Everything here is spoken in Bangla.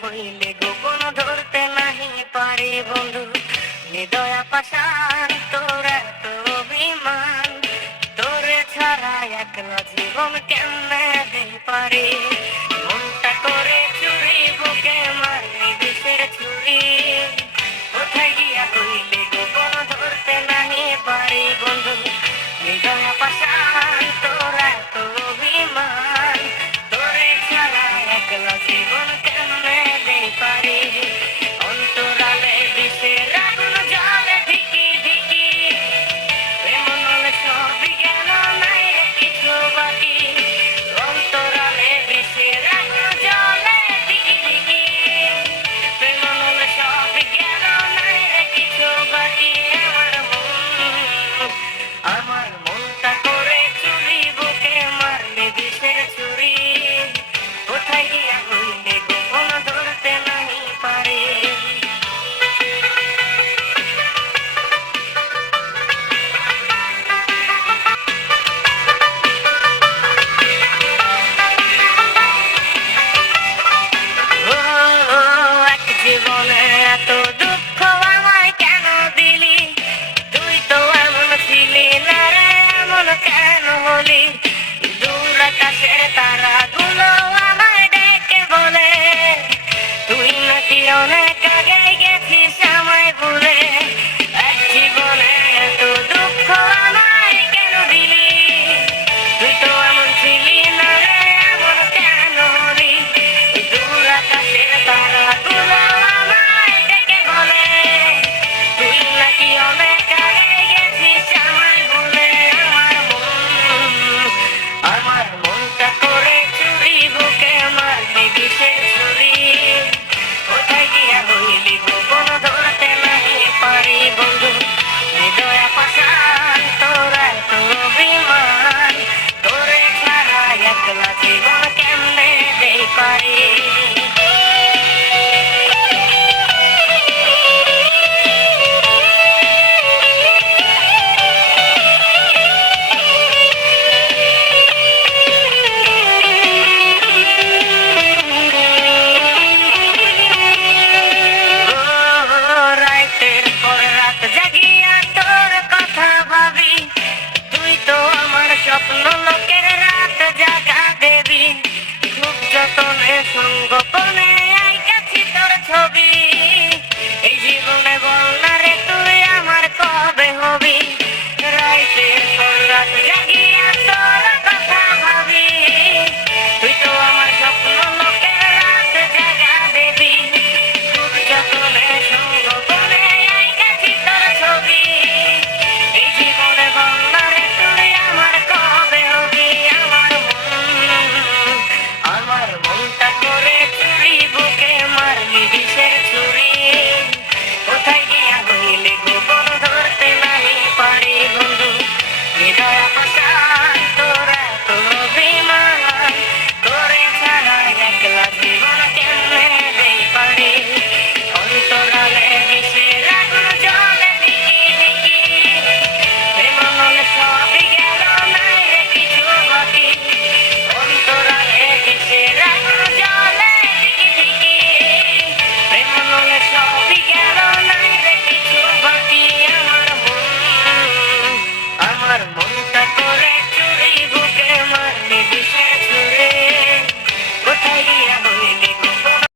হইলে গোপন ধরতে নাহি পারি বন্ধু। নিদয়া পাশান তোরা তো অভিমান। তোরে ছাড়া একলা জীবন কেমনে দিই পারি? মনটা করে চুরি, বুকে মারে না কেন বলি? দূর আকাশের তারা গুলো আমায় ডেকে বলে। তুই না চিরনেক আগে গেছিস আমায় ভুলে। সঙ্গ